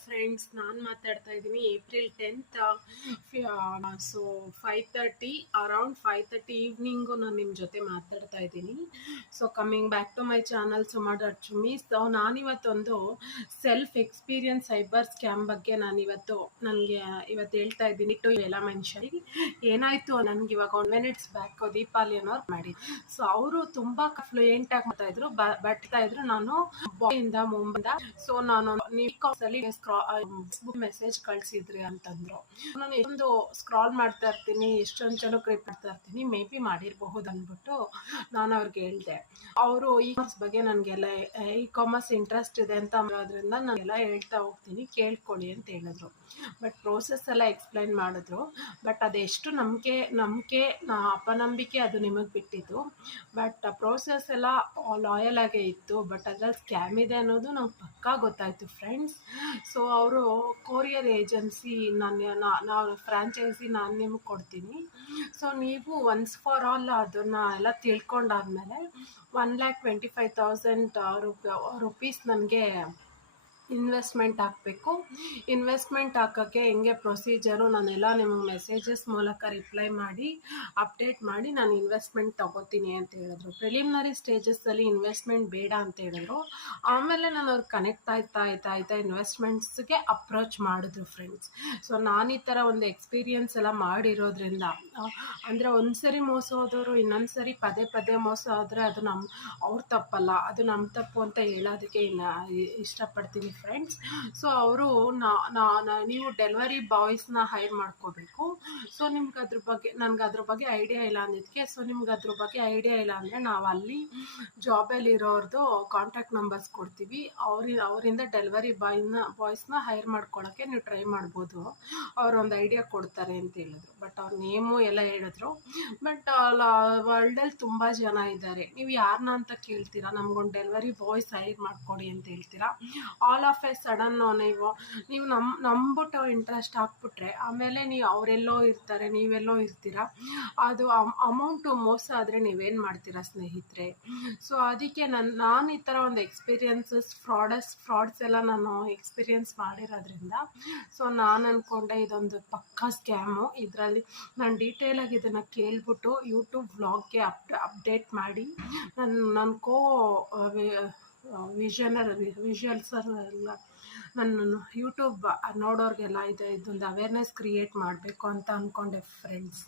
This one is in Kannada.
ಫ್ರೆಂಡ್ಸ್, ನಾನು ಮಾತಾಡ್ತಾ ಇದ್ದೀನಿ April 10th. So 5:30 around 5:30 evening ನಾನು ನಿಮ್ಮ ಜೊತೆ ಮಾತಾಡ್ತಾ ಇದ್ದೀನಿ. So coming back to my channel Suma Chummi. So ನಾನಿವತ್ತೊಂದು ಸೆಲ್ಫ್ ಎಕ್ಸ್ಪೀರಿಯನ್ಸ್ ಸೈಬರ್ ಸ್ಕ್ಯಾಮ್ ಬಗ್ಗೆ ನನಗೆ ಇವತ್ತು ಹೇಳ್ತಾ ಇದ್ದೀನಿ. ಎಲ್ಲ ಮನುಷ್ಯರಿಗೆ ಏನಾಯಿತು ನನಗೆ ಇವಾಗ 1 ಮಿನಿಟ್ಸ್ ಬ್ಯಾಕ್ ದೀಪಾಲಿ ಅನ್ನೋರು ಮಾಡಿ. ಸೊ ಅವರು ತುಂಬ ಫ್ಲೂಯೆಂಟ್ ಆಗಿ ಮಾಡ್ತಾಯಿದ್ರು, ಬರ್ತಾಯಿದ್ರು. ನಾನು ಬಾಯಿಂದ ಮುಂಬಂದ. ಸೊ ನಾನು ಫೇಸ್ಬುಕ್ ಮೆಸೇಜ್ ಕಳಿಸಿದ್ರಿ ಅಂತಂದ್ರು. ನಾನು ಎಷ್ಟೊಂದು ಸ್ಕ್ರಾಲ್ ಮಾಡ್ತಾ ಇರ್ತೀನಿ, ಎಷ್ಟೊಂದು ಜನಕ್ಕೆ ರಿಪ್ ಮಾಡ್ತಾ ಇರ್ತೀನಿ, ಮೇ ಬಿ ಮಾಡಿರಬಹುದು ಅಂದ್ಬಿಟ್ಟು ನಾನು ಅವ್ರಿಗೆ ಹೇಳಿದೆ. ಅವರು ಇ ಕಾಮರ್ಸ್ ಬಗ್ಗೆ ನನಗೆಲ್ಲ ಇ ಕಾಮರ್ಸ್ ಇಂಟ್ರೆಸ್ಟ್ ಇದೆ ಅಂತ ಅನ್ನೋದ್ರಿಂದ ನಾನೆಲ್ಲ ಹೇಳ್ತಾ ಹೋಗ್ತೀನಿ, ಕೇಳ್ಕೊಳ್ಳಿ ಅಂತ ಹೇಳಿದ್ರು. ಬಟ್ ಪ್ರೋಸೆಸ್ ಎಲ್ಲ ಎಕ್ಸ್ಪ್ಲೈನ್ ಮಾಡಿದ್ರು. ಬಟ್ ಅದೆಷ್ಟು ನಂಬಿಕೆ ಅಪನಂಬಿಕೆ ಅದು ನಿಮಗೆ ಬಿಟ್ಟಿದ್ದು. ಬಟ್ ಪ್ರೋಸೆಸ್ ಎಲ್ಲ ಲಾಯಲ್ ಆಗೇ ಇತ್ತು. ಬಟ್ ಅದ್ರಲ್ಲಿ ಸ್ಕ್ಯಾಮ್ ಇದೆ ಅನ್ನೋದು ನಂಗೆ ಪಕ್ಕಾ ಗೊತ್ತಾಯಿತು ಫ್ರೆಂಡ್ಸ್. ಸೊ ಅವರು ಕೊರಿಯರ್ ಏಜೆನ್ಸಿ ನಾವು ಫ್ರ್ಯಾಂಚೈಸಿ ನಾನು ನಿಮಗೆ ಕೊಡ್ತೀನಿ. ಸೊ ನೀವು ಒನ್ಸ್ ಫಾರ್ ಆಲ್ ಅದನ್ನು ಎಲ್ಲ ತಿಳ್ಕೊಂಡಾದ್ಮೇಲೆ 1,25,000 ರುಪೀಸ್ ನನಗೆ ಇನ್ವೆಸ್ಟ್ಮೆಂಟ್ ಹಾಕಬೇಕು. ಇನ್ವೆಸ್ಟ್ಮೆಂಟ್ ಹಾಕೋಕ್ಕೆ ಹೆಂಗೆ ಪ್ರೊಸೀಜರು ನಾನೆಲ್ಲ ನಿಮಗೆ ಮೆಸೇಜಸ್ ಮೂಲಕ ರಿಪ್ಲೈ ಮಾಡಿ ಅಪ್ಡೇಟ್ ಮಾಡಿ ನಾನು ಇನ್ವೆಸ್ಟ್ಮೆಂಟ್ ತೊಗೋತೀನಿ ಅಂತ ಹೇಳಿದ್ರು. ಪ್ರಿಲಿಮಿನರಿ ಸ್ಟೇಜಸ್ಸಲ್ಲಿ ಇನ್ವೆಸ್ಟ್ಮೆಂಟ್ ಬೇಡ ಅಂತ ಹೇಳಿದ್ರು. ಆಮೇಲೆ ನಾನು ಅವ್ರು ಕನೆಕ್ಟ್ ಆಯ್ತಾ ಇನ್ವೆಸ್ಟ್ಮೆಂಟ್ಸ್ಗೆ ಅಪ್ರೋಚ್ ಮಾಡಿದ್ರು ಫ್ರೆಂಡ್ಸ್. ಸೊ ನಾನು ಈ ಥರ ಒಂದು ಎಕ್ಸ್ಪೀರಿಯನ್ಸ್ ಎಲ್ಲ ಮಾಡಿರೋದ್ರಿಂದ ಅಂದರೆ ಒಂದು ಸರಿ ಮೋಸ ಹೋದವರು ಇನ್ನೊಂದು ಸರಿ ಪದೇ ಮೋಸ ಆದರೆ ಅದು ಅವ್ರ ತಪ್ಪಲ್ಲ, ಅದು ನಮ್ಮ ತಪ್ಪು ಅಂತ ಹೇಳೋದಕ್ಕೆ ಇಷ್ಟಪಡ್ತೀನಿ ಫ್ರೆಂಡ್ಸ್. ಸೊ ಅವರು ನೀವು ಡೆಲಿವರಿ ಬಾಯ್ಸ್ನ ಹೈರ್ ಮಾಡ್ಕೋಬೇಕು. ಸೊ ನಿಮ್ಗೆ ಅದ್ರ ಬಗ್ಗೆ ಐಡಿಯಾ ಇಲ್ಲ ಅಂದಿದ್ದಕ್ಕೆ, ಸೊ ನಿಮ್ಗೆ ಅದ್ರ ಬಗ್ಗೆ ಐಡಿಯಾ ಇಲ್ಲ ಅಂದರೆ ನಾವು ಅಲ್ಲಿ ಜಾಬಲ್ಲಿ ಇರೋರ್ದು ಕಾಂಟ್ಯಾಕ್ಟ್ ನಂಬರ್ಸ್ ಕೊಡ್ತೀವಿ. ಅವರಿಂದ ಡೆಲಿವರಿ ಬಾಯ್ಸ್ನ ಹೈರ್ ಮಾಡ್ಕೊಳ್ಳೋಕ್ಕೆ ನೀವು ಟ್ರೈ ಮಾಡ್ಬೋದು, ಅವರೊಂದು ಐಡಿಯಾ ಕೊಡ್ತಾರೆ ಅಂತ ಹೇಳಿದ್ರು. ಬಟ್ ಅವ್ರ ನೇಮು ಎಲ್ಲ ಹೇಳಿದ್ರು. ಬಟ್ ವರ್ಲ್ಡಲ್ಲಿ ತುಂಬ ಜನ ಇದ್ದಾರೆ, ನೀವು ಯಾರನ್ನ ಅಂತ ಕೇಳ್ತೀರಾ, ನಮ್ಗೊಂದು ಡೆಲಿವರಿ ಬಾಯ್ಸ್ ಹೈರ್ ಮಾಡ್ಕೊಡಿ ಅಂತ ಹೇಳ್ತೀರಾ. ಆಲ್ ಆಫ್ ಎ ಸಡನ್ ನೀವು ನಂಬಿಟ್ಟು ಇಂಟ್ರೆಸ್ಟ್ ಹಾಕ್ಬಿಟ್ರೆ ಆಮೇಲೆ ನೀವು ಅವರೆಲ್ಲೋ ಇರ್ತಾರೆ, ನೀವೆಲ್ಲೋ ಇರ್ತೀರಾ. ಅದು ಅಮೌಂಟು ಮೋಸ ಆದರೆ ನೀವೇನು ಮಾಡ್ತೀರಾ ಸ್ನೇಹಿತರೆ? ಸೊ ಅದಕ್ಕೆ ನಾನು ಈ ಥರ ಒಂದು ಎಕ್ಸ್ಪೀರಿಯನ್ಸಸ್ ಫ್ರಾಡ್ಸ್ ಎಲ್ಲ ನಾನು ಎಕ್ಸ್ಪೀರಿಯನ್ಸ್ ಮಾಡಿರೋದ್ರಿಂದ ಸೊ ನಾನು ಅಂದ್ಕೊಂಡೆ ಇದೊಂದು ಪಕ್ಕಾ ಸ್ಕ್ಯಾಮು. ಇದರಲ್ಲಿ ನಾನು ಡೀಟೇಲಾಗಿ ಇದನ್ನು ಕೇಳ್ಬಿಟ್ಟು ಯೂಟ್ಯೂಬ್ ವ್ಲಾಗ್ಗೆ ಅಪ್ಡೇಟ್ ಮಾಡಿ ನನ್ನ ವಿಜುವಲ್ಸಲ್ಲ ನನ್ನ ಯೂಟ್ಯೂಬ್ ನೋಡೋರಿಗೆಲ್ಲ ಇದೊಂದು ಅವೇರ್ನೆಸ್ ಕ್ರಿಯೇಟ್ ಮಾಡಬೇಕು ಅಂತ ಅಂದ್ಕೊಂಡೆ ಫ್ರೆಂಡ್ಸ್.